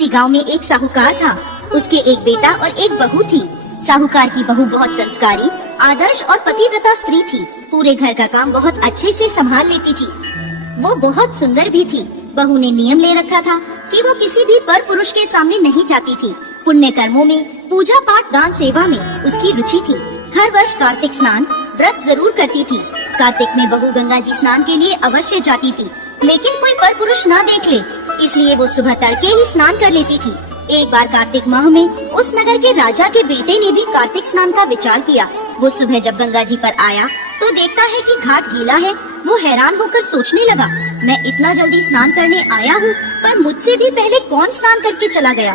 किसी गांव में एक साहूकार था। उसके एक बेटा और एक बहू थी। साहूकार की बहू बहुत संस्कारी, आदर्श और पतिव्रता स्त्री थी। पूरे घर का काम बहुत अच्छे से संभाल लेती थी। वो बहुत सुंदर भी थी। बहू ने नियम ले रखा था कि वो किसी भी पर पुरुष के सामने नहीं जाती थी। पुण्य कर्मों में, पूजा पाठ, दान सेवा में उसकी रुचि थी। हर वर्ष कार्तिक स्नान व्रत जरूर करती थी। कार्तिक में बहू गंगा जी स्नान के लिए अवश्य जाती थी, लेकिन कोई पर पुरुष ना देख ले, इसलिए वो सुबह तड़के ही स्नान कर लेती थी। एक बार कार्तिक माह में उस नगर के राजा के बेटे ने भी कार्तिक स्नान का विचार किया। वो सुबह जब गंगा जी पर आया तो देखता है कि घाट गीला है। वो हैरान होकर सोचने लगा, मैं इतना जल्दी स्नान करने आया हूँ, पर मुझसे भी पहले कौन स्नान करके चला गया।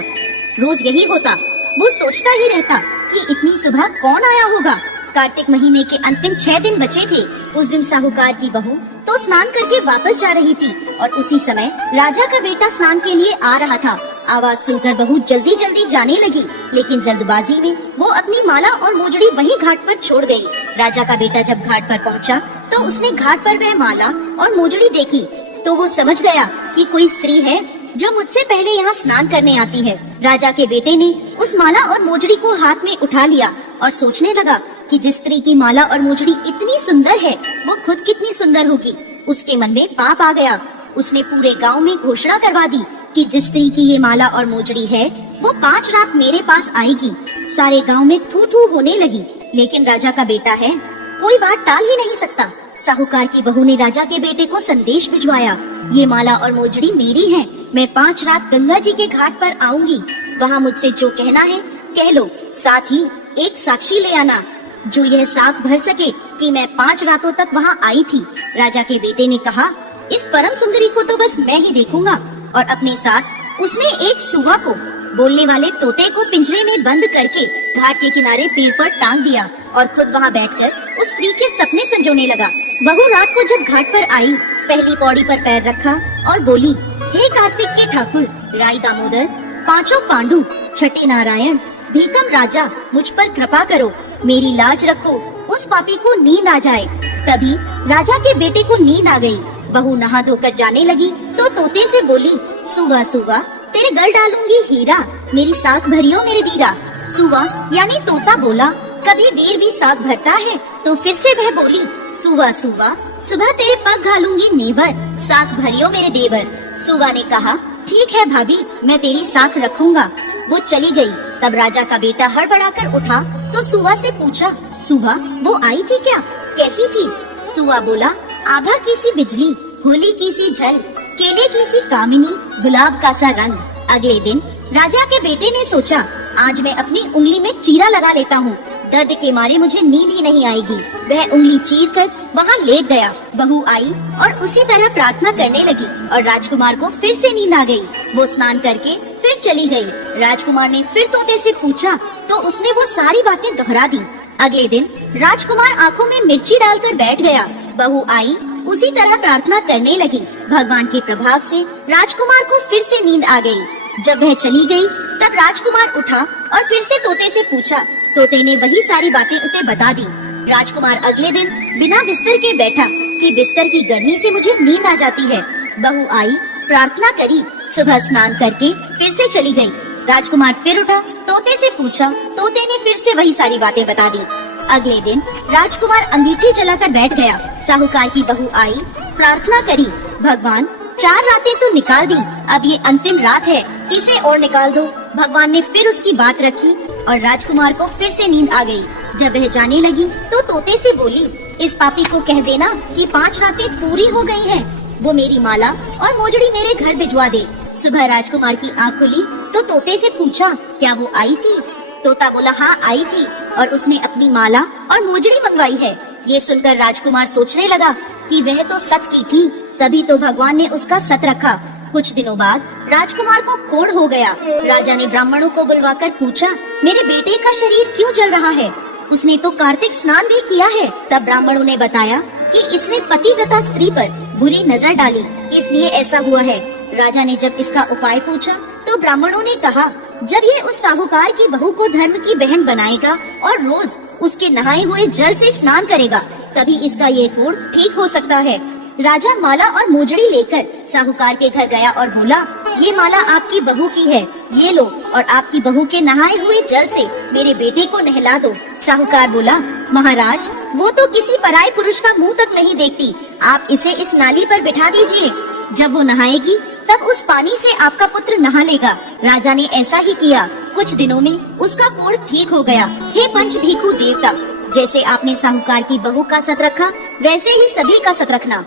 रोज यही होता। वो सोचता ही रहता कि इतनी सुबह कौन आया होगा। कार्तिक महीने के अंतिम 6 दिन बचे थे। उस दिन साहूकार की बहू तो स्नान करके वापस जा रही थी और उसी समय राजा का बेटा स्नान के लिए आ रहा था। आवाज सुनकर बहू जल्दी जल्दी जाने लगी, लेकिन जल्दबाजी में वो अपनी माला और मोजड़ी वहीं घाट पर छोड़ गई। राजा का बेटा जब घाट पर पहुंचा तो उसने घाट पर वह माला और मोजड़ी देखी तो वो समझ गया कि कोई स्त्री है जो मुझसे पहले यहाँ स्नान करने आती है। राजा के बेटे ने उस माला और मोजड़ी को हाथ में उठा लिया और सोचने लगा कि जिस स्त्री की माला और मोजड़ी इतनी सुंदर है, वो खुद कितनी सुंदर होगी। उसके मन में पाप आ गया। उसने पूरे गांव में घोषणा करवा दी कि जिस स्त्री की ये माला और मोजड़ी है, वो 5 रात मेरे पास आएगी। सारे गांव में थू थू होने लगी, लेकिन राजा का बेटा है, कोई बात टाल ही नहीं सकता। साहूकार की बहू ने राजा के बेटे को संदेश भिजवाया, ये माला और मोजड़ी मेरी है। मैं 5 रात गंगा जी के घाट पर आऊंगी। वहाँ मुझसे जो कहना है कह लो, साथ ही एक साक्षी ले आना जो यह साख भर सके कि मैं 5 रातों तक वहाँ आई थी। राजा के बेटे ने कहा, इस परम सुंदरी को तो बस मैं ही देखूंगा। और अपने साथ उसने एक सुवा को, बोलने वाले तोते को पिंजरे में बंद करके घाट के किनारे पेड़ पर टांग दिया और खुद वहाँ बैठकर उस स्त्री के सपने संजोने लगा। बहू रात को जब घाट पर आई, पहली पौड़ी पर पैर रखा और बोली, हे कार्तिक के ठाकुर, राई दामोदर, 5 पांडु, छठे नारायण, भीकम राजा, मुझ पर कृपा करो, मेरी लाज रखो, उस पापी को नींद आ जाए। तभी राजा के बेटे को नींद आ गई। बहू नहा धोकर जाने लगी तो तोते से बोली, सुवा सुवा, तेरे गल डालूंगी हीरा, मेरी साख भरियो मेरे वीरा। सुवा यानी तोता बोला, कभी वीर भी साख भरता है। तो फिर से वह बोली, सुवा सुवा, सुबह तेरे पग घालूंगी नेवर, साख भरियो मेरे देवर। सुवा ने कहा, ठीक है भाभी, मैं तेरी साख रखूंगा। वो चली गई। तब राजा का बेटा हड़बड़ाकर उठा तो सुवा से पूछा, सुवा वो आई थी क्या, कैसी थी? सुवा बोला, आभा की सी बिजली, होली की सी झल, केले की सी कामिनी, गुलाब का सा रंग। अगले दिन राजा के बेटे ने सोचा, आज मैं अपनी उंगली में चीरा लगा लेता हूँ, दर्द के मारे मुझे नींद ही नहीं आएगी। वह उंगली चीर कर वहाँ लेट गया। बहू आई और उसी तरह प्रार्थना करने लगी और राजकुमार को फिर से नींद आ गई। वो स्नान करके फिर चली गई। राजकुमार ने फिर तोते से पूछा तो उसने वो सारी बातें दोहरा दी। अगले दिन राजकुमार आँखों में मिर्ची डालकर बैठ गया। बहू आई, उसी तरह प्रार्थना करने लगी। भगवान के प्रभाव से राजकुमार को फिर से नींद आ गई। जब वह चली गई तब राजकुमार उठा और फिर से तोते से पूछा। तोते ने वही सारी बातें उसे बता दी। राजकुमार अगले दिन बिना बिस्तर के बैठा कि बिस्तर की गर्मी से मुझे नींद आ जाती है। बहू आई, प्रार्थना करी, सुबह स्नान करके फिर से चली गई। राजकुमार फिर उठा, तोते से पूछा। तोते ने फिर से वही सारी बातें बता दी। अगले दिन राजकुमार अंगीठी जलाकर बैठ गया। साहूकार की बहू आई, प्रार्थना करी, भगवान 4 रातें तो निकाल दी, अब ये अंतिम रात है, इसे और निकाल दो। भगवान ने फिर उसकी बात रखी और राजकुमार को फिर से नींद आ गई। जब वह जाने लगी तो तोते से बोली, इस पापी को कह देना कि 5 रातें पूरी हो गई हैं, वो मेरी माला और मोजड़ी मेरे घर भिजवा दे। सुबह राजकुमार की आँख खुली तो तोते से पूछा, क्या वो आई थी? तोता बोला, हाँ आई थी और उसने अपनी माला और मोजड़ी मंगवाई है। ये सुनकर राजकुमार सोचने लगा कि वह तो सत की थी, तभी तो भगवान ने उसका सत रखा। कुछ दिनों बाद राजकुमार को कोढ़ हो गया। राजा ने ब्राह्मणों को बुलवाकर पूछा, मेरे बेटे का शरीर क्यों जल रहा है? उसने तो कार्तिक स्नान भी किया है। तब ब्राह्मणों ने बताया कि इसने पतिव्रता स्त्री पर बुरी नजर डाली, इसलिए ऐसा हुआ है। राजा ने जब इसका उपाय पूछा तो ब्राह्मणों ने कहा, जब ये उस साहूकार की बहू को धर्म की बहन बनाएगा और रोज उसके नहाए हुए जल से स्नान करेगा, तभी इसका ये कोढ़ ठीक हो सकता है। राजा माला और मोजड़ी लेकर साहूकार के घर गया और बोला, ये माला आपकी बहू की है, ये लो और आपकी बहू के नहाए हुए जल से मेरे बेटे को नहला दो। साहूकार बोला, महाराज वो तो किसी पराये पुरुष का मुंह तक नहीं देखती, आप इसे इस नाली पर बिठा दीजिए। जब वो नहाएगी तब उस पानी से आपका पुत्र नहा लेगा। राजा ने ऐसा ही किया। कुछ दिनों में उसका कोढ़ ठीक हो गया। हे पंच भीखू देवता, जैसे आपने साहूकार की बहू का सत रखा, वैसे ही सभी का सत रखना।